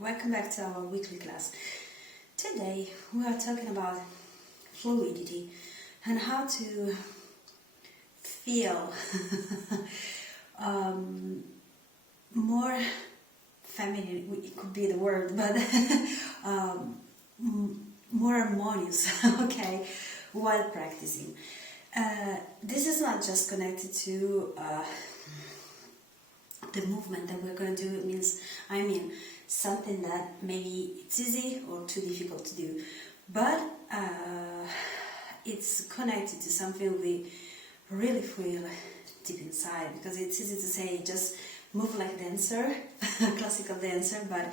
welcome back to our weekly class. Today we are talking about fluidity and how to feel more feminine, it could be the word, but more harmonious, okay, while practicing. This is not just connected to the movement that we're going to do. It means, something that maybe it's easy or too difficult to do, but it's connected to something we really feel deep inside, because it's easy to say just move like a dancer, a classical dancer, but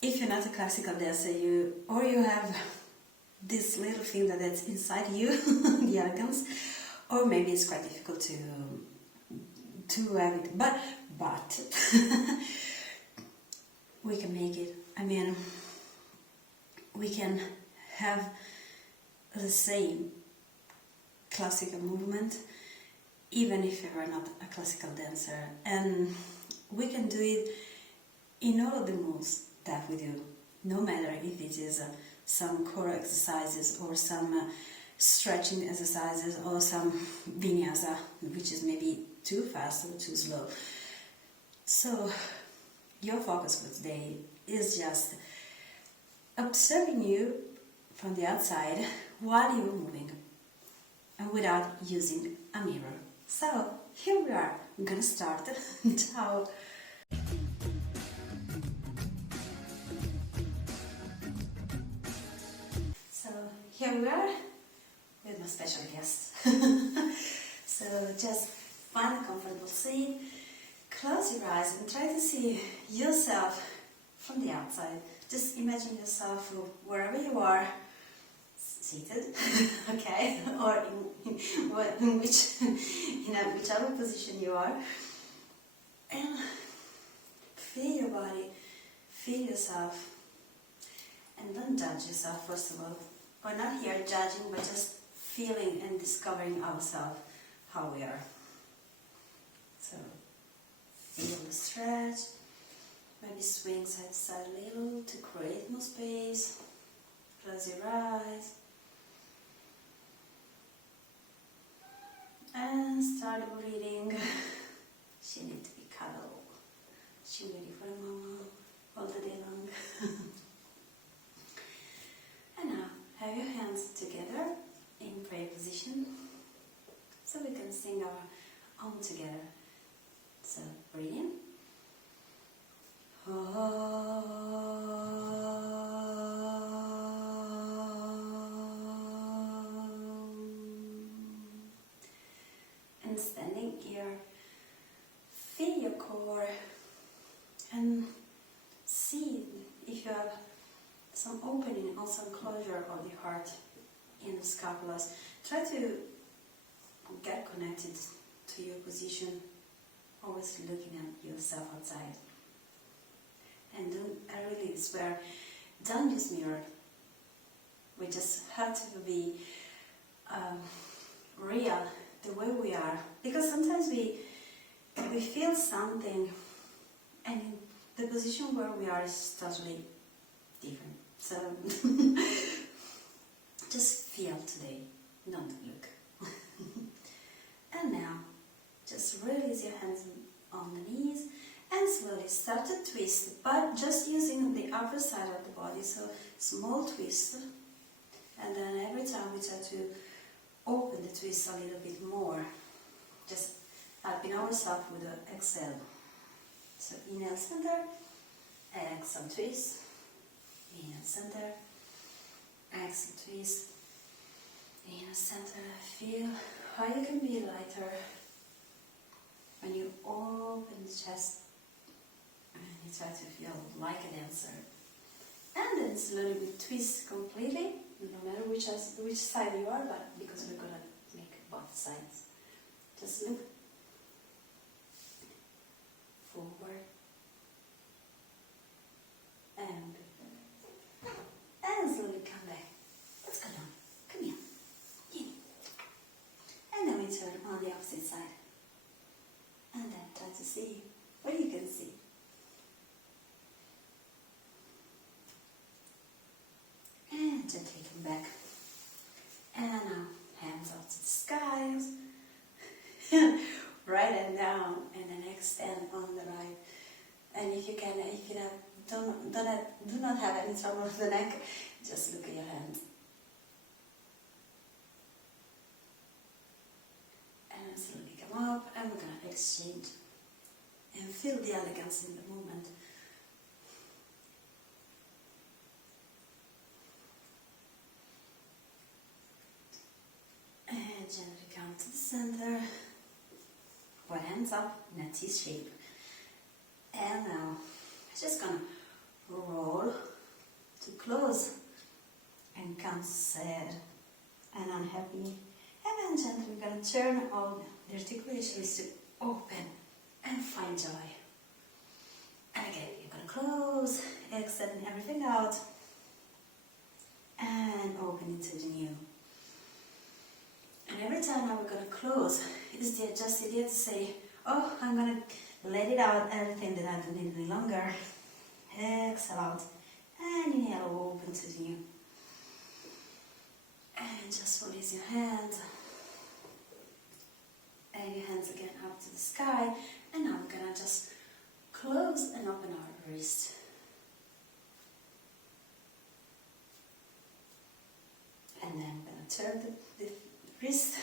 if you're not a classical dancer, you have this little thing that's inside you, the elegance, or maybe it's quite difficult to have it, but we can make it. We can have the same classical movement even if you are not a classical dancer, and we can do it in all of the moves that we do, no matter if it is some core exercises or some stretching exercises or some Vinyasa, which is maybe too fast or too slow. So your focus for today is just observing you from the outside while you're moving and without using a mirror. So here we are, I'm gonna start. Ciao! So here we are with my special guest. So just find a comfortable seat, close your eyes and try to see yourself from the outside. Just imagine yourself wherever you are, seated, okay, or in whichever position you are, and feel your body, feel yourself, and don't judge yourself. First of all, we're not here judging, but just feeling and discovering ourselves, how we are. So feel the stretch, maybe swing side to side a little to create more space. Close your eyes and start breathing. She needs to be cuddled. She's waiting for a mama all the day long. And now have your hands together in prayer position so we can sing our own together. So breathe in. And standing here, feel your core and see if you have some opening or some closure of the heart in the scapulas. Try to get connected to your position, always looking at yourself outside. And I really swear, don't use mirror. We just have to be real the way we are, because sometimes we feel something and the position where we are is totally different. So just feel today, don't look. And now just release your hands on the knees and slowly start to twist, but just using the upper side of the body, so small twist, and then every time we try to open the twist a little bit more, just helping ourselves with the exhale. So inhale center, exhale twist, inhale center, exhale twist, inhale center. Feel how you can be lighter when you open the chest and you try to feel like a dancer. And then slowly we twist completely, no matter which side you are, but because we're gonna make both sides. Just look forward and slowly come back. Let's go down. Come here. Give me. And then we turn on the opposite side. And then try to see what you can see. not have any trouble with the neck, just look at your hands. And slowly come up, and we're going to exchange. And feel the elegance in the movement. And gently come to the center. Put hands up in a T shape. And now we're just gonna roll to close and come sad and unhappy. And then gently we're gonna turn all the articulations to open and find joy. And again, you're gonna close, extending everything out, and open into the new. And every time now we're gonna close, it's just the idea to say, oh, I'm gonna let it out, everything that I don't need any longer. Exhale out, and inhale, open to the new. And just release your hands. And your hands again up to the sky. And now we're gonna just close and open our wrist. And then we're gonna turn the wrist.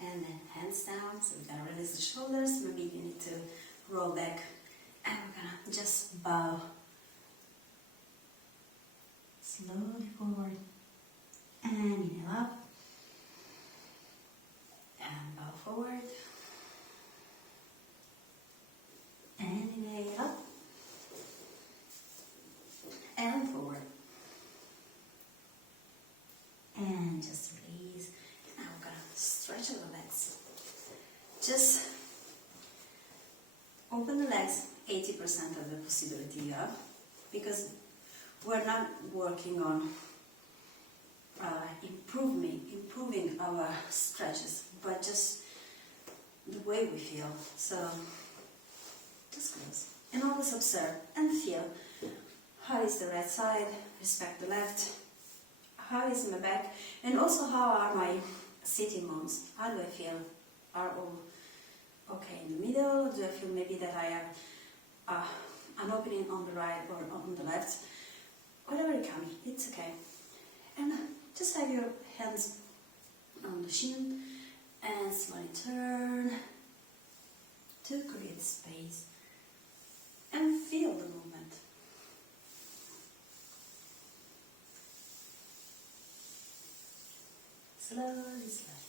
And then hands down, so we're gonna release the shoulders. Maybe you need to roll back. And we're gonna just bow. Slowly forward. And inhale up. And bow forward. And inhale up. And forward. And just release. And now we're gonna stretch our legs. Just open the legs 80% of the possibility you have, because we're not working on improving our stretches, but just the way we feel. So just close and always observe and feel. How is the right side? Respect the left. How is my back? And also, how are my sitting bones? How do I feel? Are all okay in the middle? Do I feel maybe that I am an opening on the right or on the left? Whatever it can be, it's okay. And just have your hands on the shin and slowly turn to create space and feel the movement. Slowly, slowly.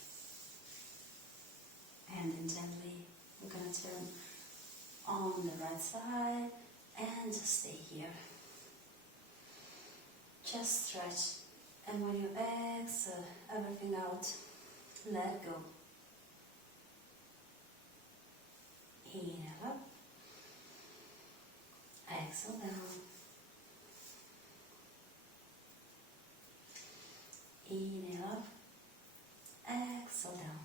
And then gently, we're going to turn on the right side and just stay here. Just stretch. And when you exhale everything out, let go. Inhale up. Exhale down. Inhale up. Exhale down.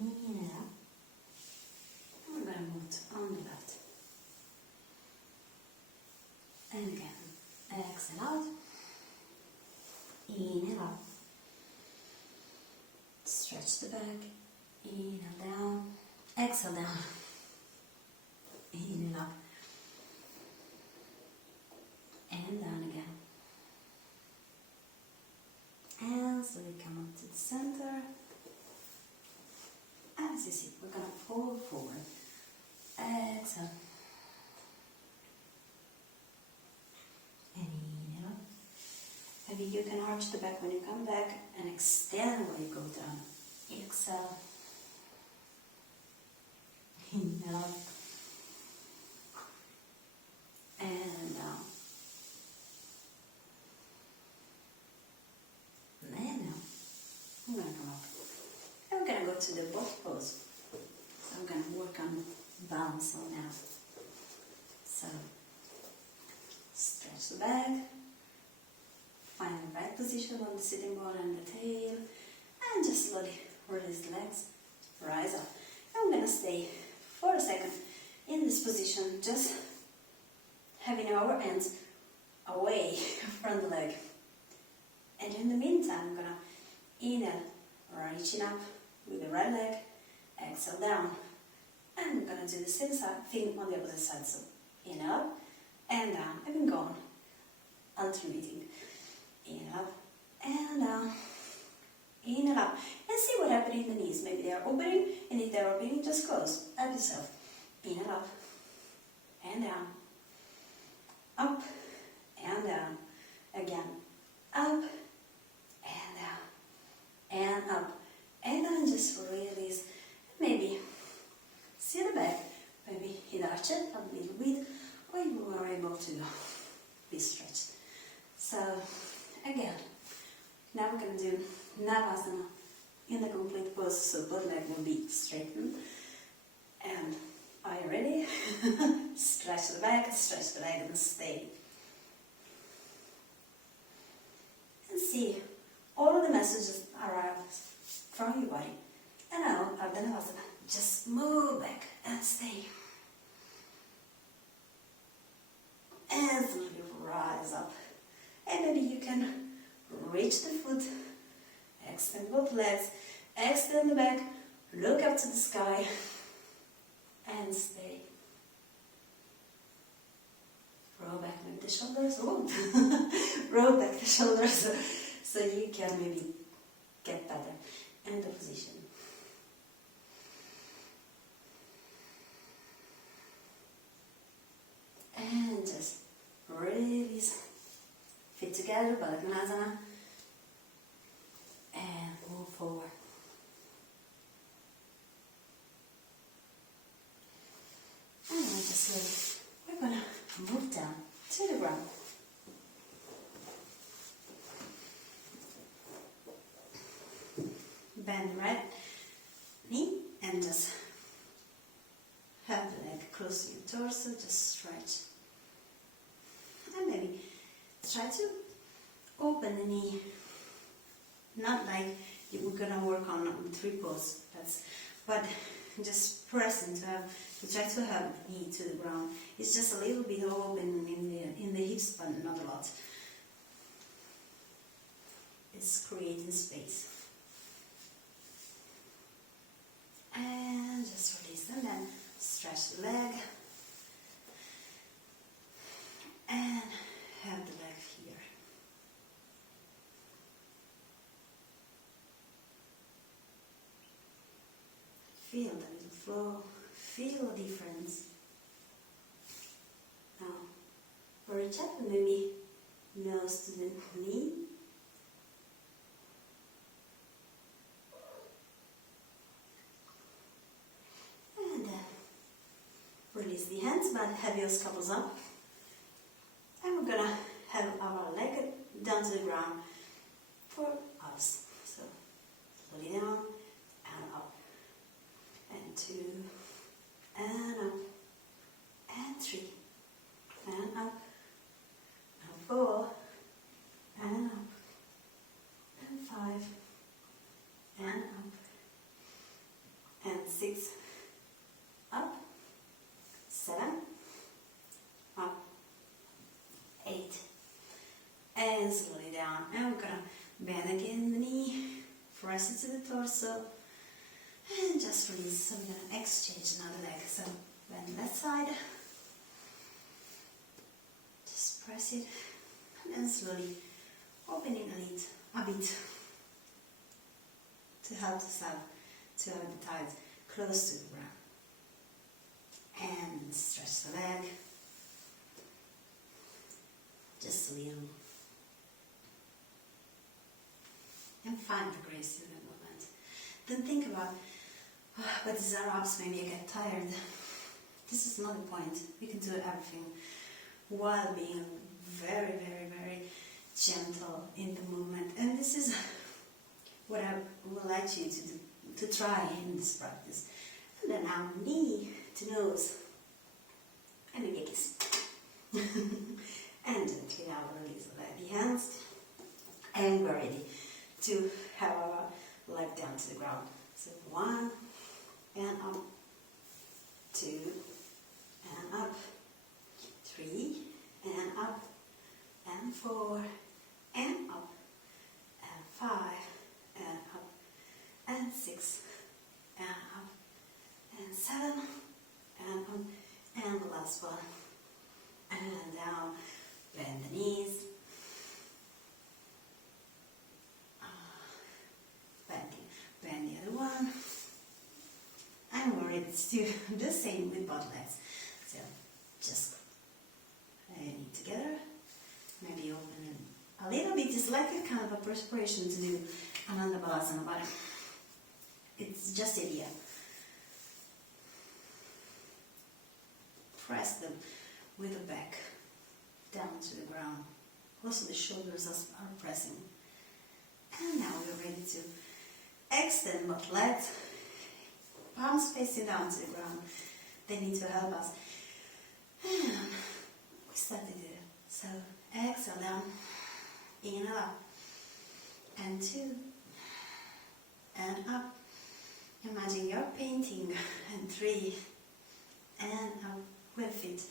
Inhale up. And we're going to move on the left. And again, exhale out. Inhale up. Stretch the back. Inhale down. Exhale down. Inhale up. And down again. And so we come up to the center. As you see, we're going to fold forward. Exhale. And inhale. Maybe you can arch the back when you come back and extend when you go down. Exhale. Inhale. And down. And now, I'm going to come up. And we're going to go to the both pose. So I'm going to work on balance on now. So, stretch the back. Find the right position on the sitting bone and the tail. And just slowly release the legs. Rise up. And I'm going to stay for a second in this position, just having our hands away from the leg. And in the meantime, I'm going to inhale, reaching up with the right leg, exhale down. And we're going to do the same thing on the opposite side. So in up and down. I've been gone, alternating. In up and down. In and up. And see what happens in the knees. Maybe they are opening, and if they are opening, just close. Help yourself. In and up. And down. Up and down. Again. Up and down. And up. And then just release. Maybe see the back. Maybe enlarge it a little bit, or you are able to be stretched. So again, now we're going to do Navasana in the complete pose, so both legs will be straightened. And are you ready? Stretch the leg, and stay. And see all of the messages arrive from your body. And now, after Navasana, just move back and stay. And slowly rise up. And maybe you can reach the foot, extend both legs, extend the back, look up to the sky, and stay. Roll back maybe the shoulders. Oh. Roll back the shoulders so you can maybe get better in the position. And just release. Feet together, Balanasana. And move forward. And then just slowly, we're going to move down to the ground. Bend the right knee and just have the leg close to your torso, just stretch. And maybe try to open the knee, not like you were gonna work on the three pose, but just pressing to try to have the knee to the ground. It's just a little bit open in the hips, but not a lot. It's creating space. And just release, and then stretch the leg. And have the leg here. Feel the little flow, feel the difference. Now, reach up, maybe nose to the knee. And then release the hands, but have your scapula up. And we're gonna have our leg down to the ground for us. So slowly down and up. And 2 and up. And 3 and up. And 4 and up. And 5 and up. And 6 up. 7 up. 8 and slowly down, and we're gonna bend again the knee, press it to the torso, and just release. So we're gonna exchange another leg. So bend left side, just press it, and then slowly opening a bit to help us out to have the thighs close to the ground, and stretch the leg. Just a little. And find the grace in the movement. Then think about, but these are ups, maybe I get tired. This is not the point. We can do everything while being very, very, very gentle in the movement. And this is what I would like you to try in this practice. And then now knee to nose. And maybe a kiss. And gently now release the hands, and we're ready to have our leg down to the ground. So 1 and up, 2 and up, 3 and up, and 4 and up, and 5 and up, and 6 and up, and 7, and up, and the last one, and down, bend the knees, bend the other one, and we're ready to do the same with both legs. So just knee together, maybe open a little bit. It's like a kind of a preparation to do another Navasana, but it's just idea. Press them with the back down to the ground. Also the shoulders are pressing. And now we're ready to extend both legs, palms facing down to the ground. They need to help us. And we started it. So exhale down, inhale up, and 2, and up. Imagine you're painting, and 3, and up with it,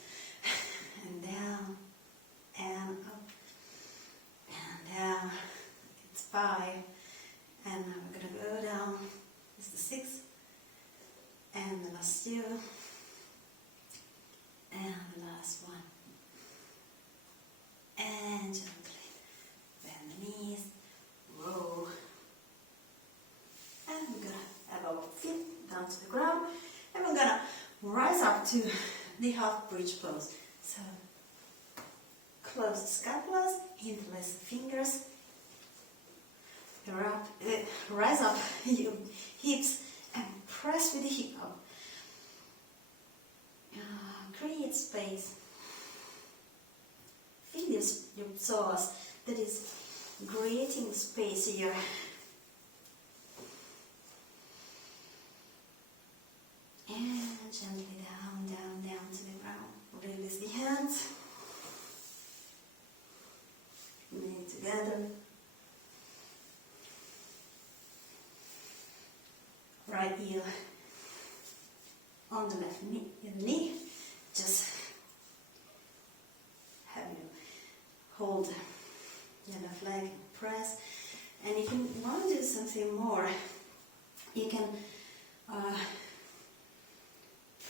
and down, and up, and down. It's 5, and now we're going to go down. It's the 6, and the last 2, and the last one. And gently bend the knees, roll. And we're going to have our feet down to the ground, and we're going to rise up to the half bridge pose. So close the scapulas, interlace the fingers, rise up your hips and press with the hip up. Create space. Feel your psoas that is creating space here. And gently down, down, down to the ground. Release the hands. Knee together. Right heel on the left knee. Just have you hold your left leg, press. And if you want to do something more, you can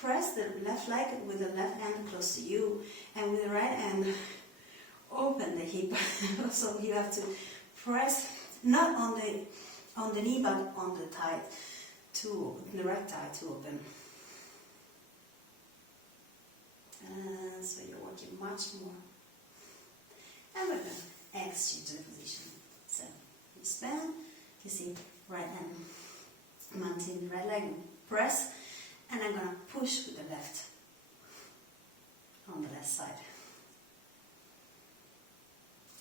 press the left leg with the left hand close to you, and with the right hand open the hip. So you have to press not on the knee but on the thigh, the right thigh to open. And so you're working much more. And we're going to exchange the position. So you span, you see right hand, maintain the right leg, press, and I'm going to push with the left on the left side.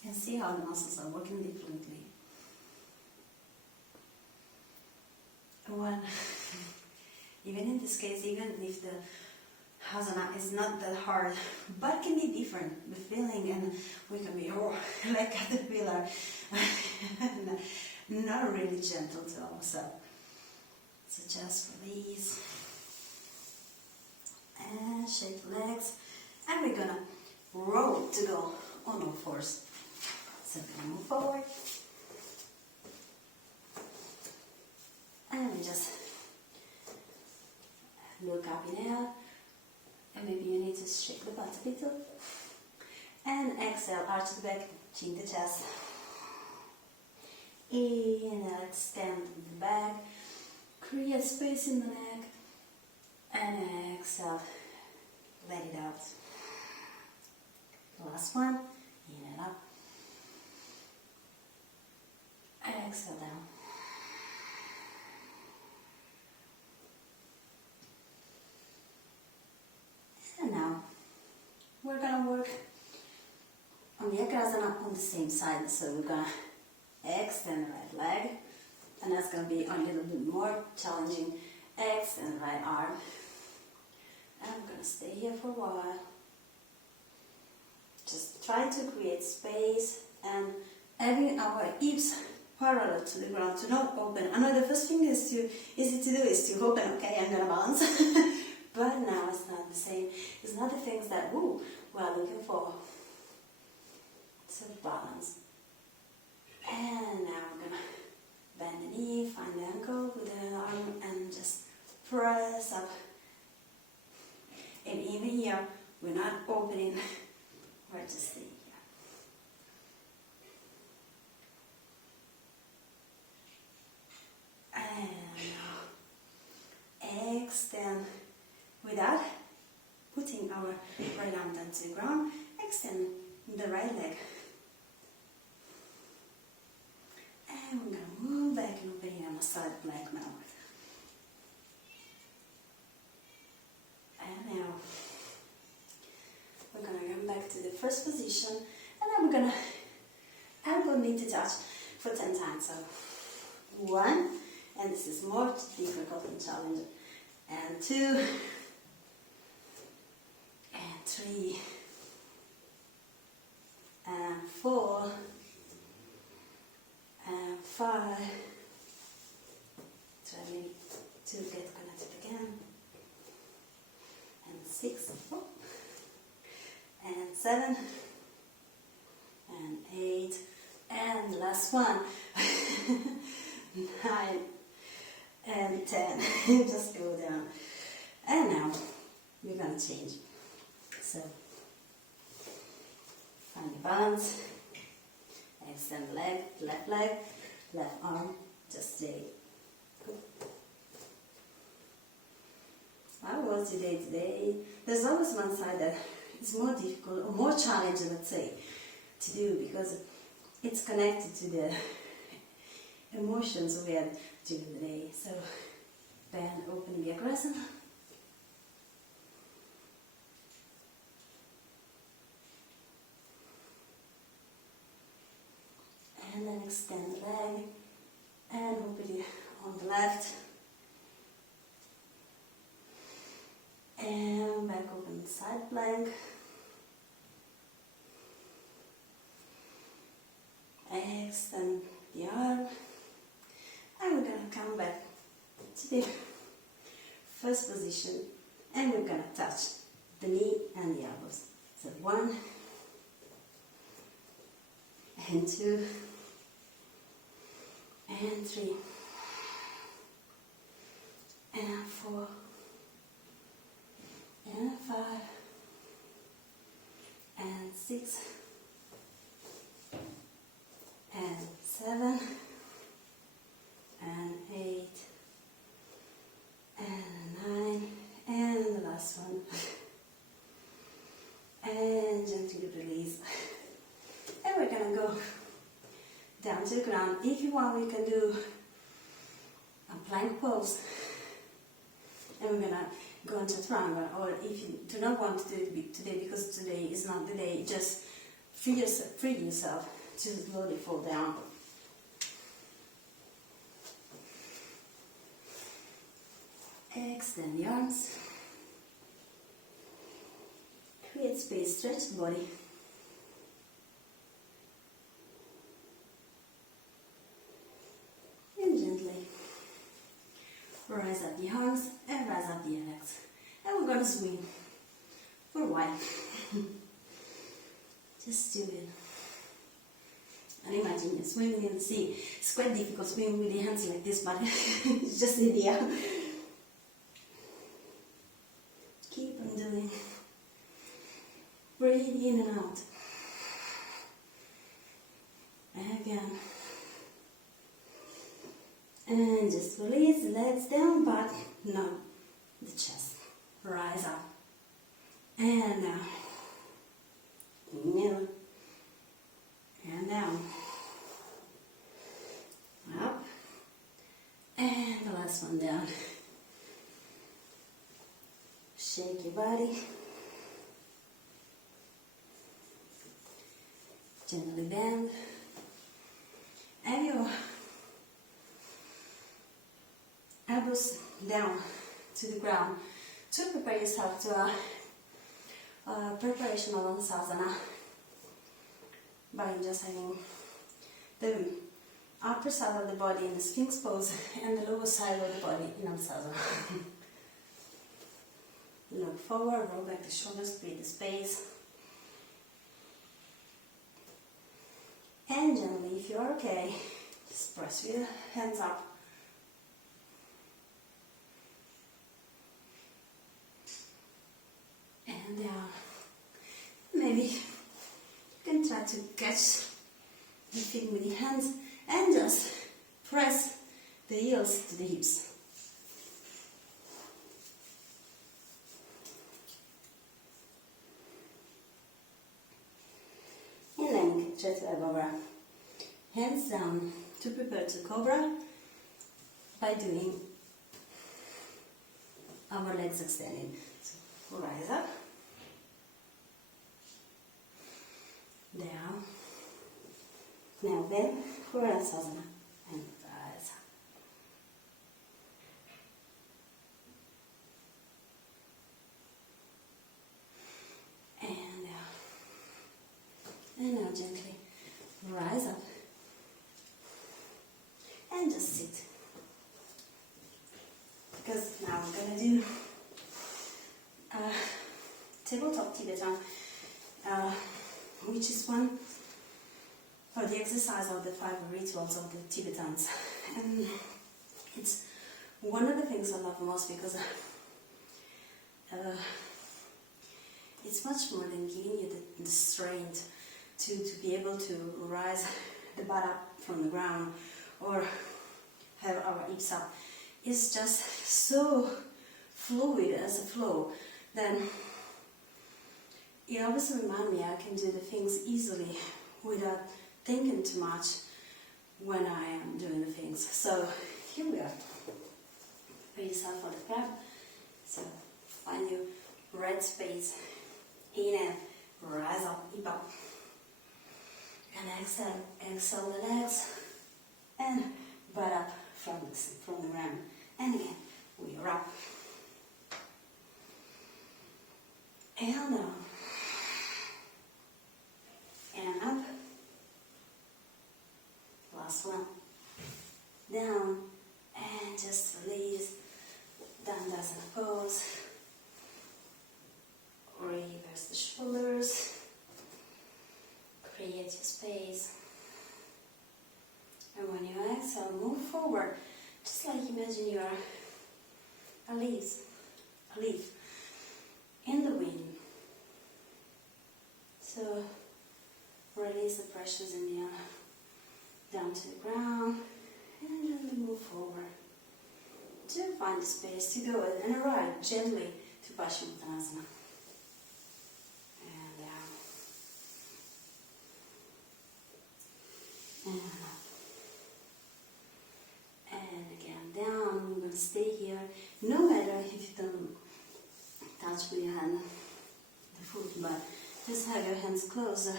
And see how the muscles are working differently. When, even in this case, even if the Hasana is not that hard, but can be different, the feeling, and we can be like caterpillar, not really gentle to ourselves. So just release, and shake the legs, and we're gonna roll to go on all fours. So we're gonna move forward, and we just look up in air. And maybe you need to shake the butt a bit. And exhale, arch the back, chin the chest. Inhale, extend the back. Create space in the neck. And exhale, let it out. The last one. Inhale up. Exhale down. And now we're going to work on the Ekasana on the same side. So we're going to extend the right leg, and that's going to be a little bit more challenging. Extend the right arm. And I'm going to stay here for a while. Just try to create space and having our hips parallel to the ground to not open. I know the first thing is easy to do is to open. Okay, I'm going to balance. But now it's not the same. It's not the things that we are looking for. So balance. And now we're going to bend the knee, find the ankle with the arm, and just extend without putting our right arm down to the ground. Extend the right leg. And we're going to move back and open here on the side plank now. And now we're going to come back to the first position, and then we're going to elbow knee to touch for 10 times. So 1, and this is more difficult and challenging, and 2, and 3, and 4, and 5, try to get connected again, and 6, and 7, and 8, and the last one, 9, and 10. Just go down. And now we're going to change. So find your balance. Extend the leg, left arm, just stay. Cool. How was your day today? There's always one side that is more difficult or more challenging, let's say, to do, because it's connected to the emotions we had during the day. So bend, open, Vinyasa. And then extend the leg and open it on the left. And back open the side plank. Extend the arm. And we're going to come back to the first position, and we're going to touch the knee and the elbows. So 1, and 2, and 3, and 4, and 5, and 6, and 7, and 8, and 9, and the last one. And gently release. And we're going to go down to the ground. If you want, we can do a plank pose. And we're going to go into a triangle. Or if you do not want to do it today, because today is not the day, just free yourself to slowly fall down. Extend the arms. Create space, stretch the body. And gently rise up the arms and rise up the legs. And we're going to swing for a while. Just do it. And imagine you're swimming in the sea. It's quite difficult swimming with the hands like this, but it's just the idea. Keep on doing. Breathe in and out. Again. And just release the legs down, but not the chest. Rise up. And down. Kneel. And down. Up. And the last one down. Shake your body. Gently bend. And your elbows down to the ground to prepare yourself to a preparation of Navasana by just having the upper side of the body in the Sphinx pose and the lower side of the body in Navasana. Look forward, roll back the shoulders, create the space. And gently, if you're okay, just press your hands up. And down. Maybe you can try to catch the feet with your hands and just press the heels to the hips. hands down to prepare to cobra by doing our legs extended. So rise up, down. Now bend for Asana and rise up. And down. And now gently rise up and just sit. Because now we're going to do tabletop Tibetan, which is one for the exercise of the 5 rituals of the Tibetans. And it's one of the things I love most because it's much more than giving you the strength to be able to rise the butt up from the ground or have our hips up. It's just so fluid as a flow. Then it always reminds me I can do the things easily without thinking too much when I am doing the things. So here we are. Put yourself on the ground. So find your red space. Inhale, rise up, hip up. And exhale the legs and butt up from the ground. And again, we are up. And down. And up. Last one. Down. And just release. Dandasana pose. Reverse the shoulders. Create your space. And when you exhale, move forward. Just like imagine you are a leaf in the wind. So release the pressures in the air down to the ground and gently move forward to find the space to go and arrive gently to Paschimottanasana. And down. And up. And again down. We're going to stay here no matter if you don't touch with your hand the foot, but just have your hands closer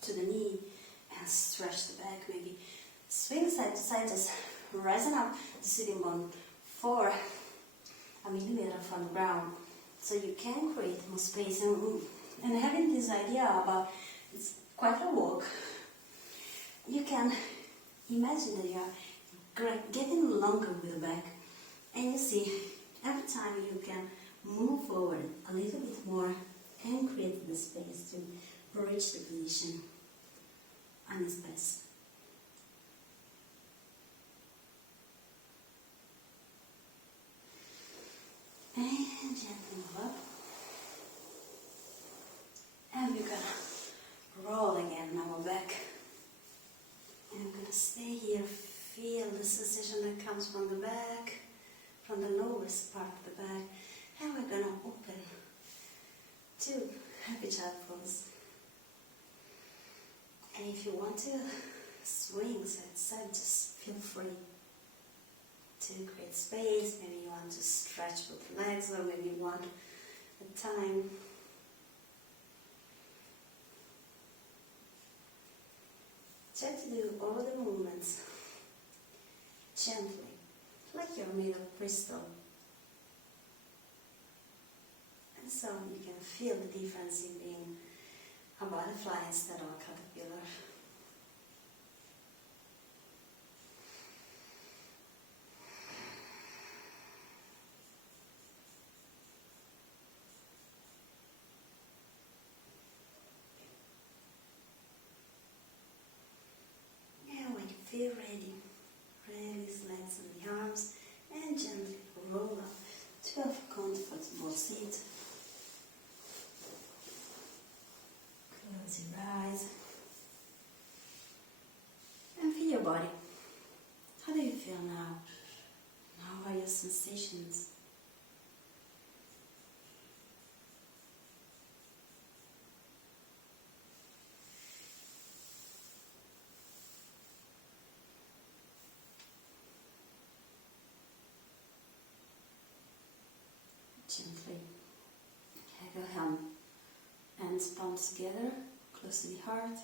to the knee and stretch the back. Maybe swing side to side, just rising up the sitting bone for a millimeter from the ground, so you can create more space. And having this idea about it's quite a walk, you can imagine that you are getting longer with the back, and you see every time you can move forward a little bit more and create the space to reach the position on its best. And gently move up. And we're gonna roll again our back. And I'm gonna stay here, feel the sensation that comes from the back, from the lowest part of the back. And we're gonna open to happy child pose. And if you want to swing side to side, just feel free to create space. Maybe you want to stretch both legs, or maybe you want a time. Try to do all the movements gently, like you're made of crystal. And so you can feel the difference in being a butterfly instead of a caterpillar. And when you feel ready, release legs and the arms and gently roll up to a comfortable seat. Close your eyes and feel your body. How do you feel now? How are your sensations? hands palms together, close to the heart.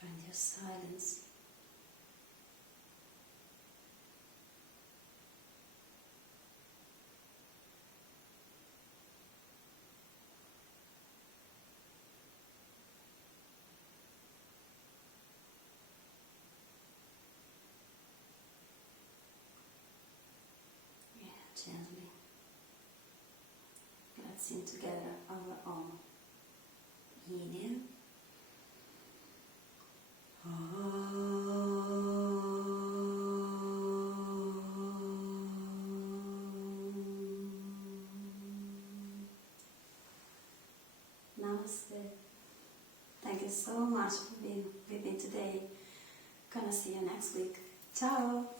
Find your silence. Gently. Let's sing together our own. Inhale. Namaste. Thank you so much for being with me today. Gonna see you next week. Ciao.